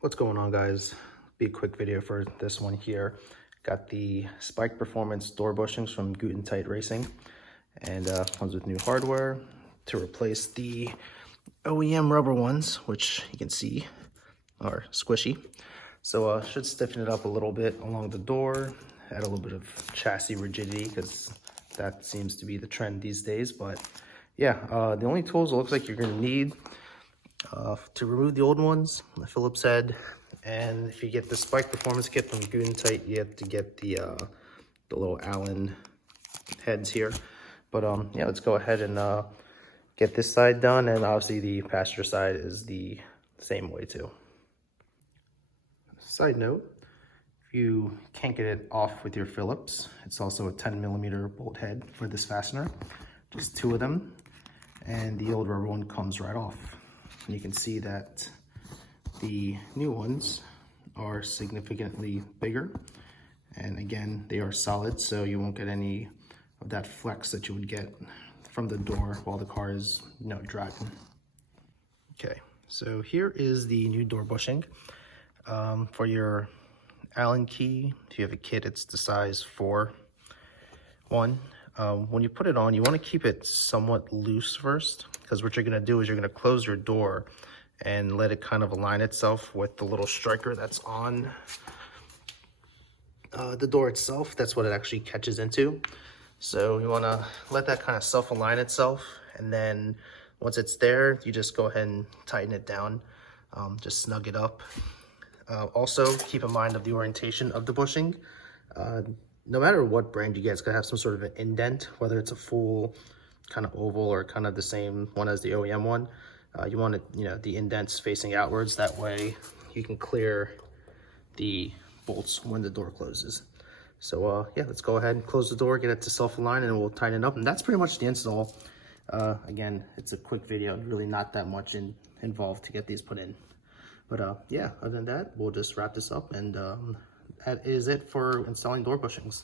What's going on, guys? Be a quick video for this one here. Got the Spike Performance door bushings from Gutentight Racing, and comes with new hardware to replace the OEM rubber ones, which you can see are squishy. So should stiffen it up a little bit along the door, add a little bit of chassis rigidity because that seems to be the trend these days. But yeah, the only tools it looks like you're gonna need to remove the old ones, the Phillips head, and if you get the Spike Performance kit from Gutentight, you have to get the little Allen heads here. But yeah, let's go ahead and get this side done, and obviously the passenger side is the same way too. Side note, if you can't get it off with your Phillips, it's also a 10mm bolt head for this fastener, just 2 of them, and the old rubber one comes right off. And you can see that the new ones are significantly bigger, and again, they are solid, so you won't get any of that flex that you would get from the door while the car is, driving. Okay, so here is the new door bushing. For your Allen key, if you have a kit, it's the size 4. When you put it on, you want to keep it somewhat loose first, because what you're going to do is you're going to close your door and let it kind of align itself with the little striker that's on the door itself. That's what it actually catches into. So you want to let that kind of self-align itself, and then once it's there, you just go ahead and tighten it down, just snug it up. Also, keep in mind of the orientation of the bushing. No matter what brand you get, it's gonna have some sort of an indent, whether it's a full kind of oval or kind of the same one as the OEM one. You want it, the indents facing outwards. That way you can clear the bolts when the door closes. So yeah, let's go ahead and close the door, get it to self-align, and we'll tighten it up. And that's pretty much the install. Again, it's a quick video, really not that much involved to get these put in. But yeah, other than that, we'll just wrap this up, and that is it for installing door bushings.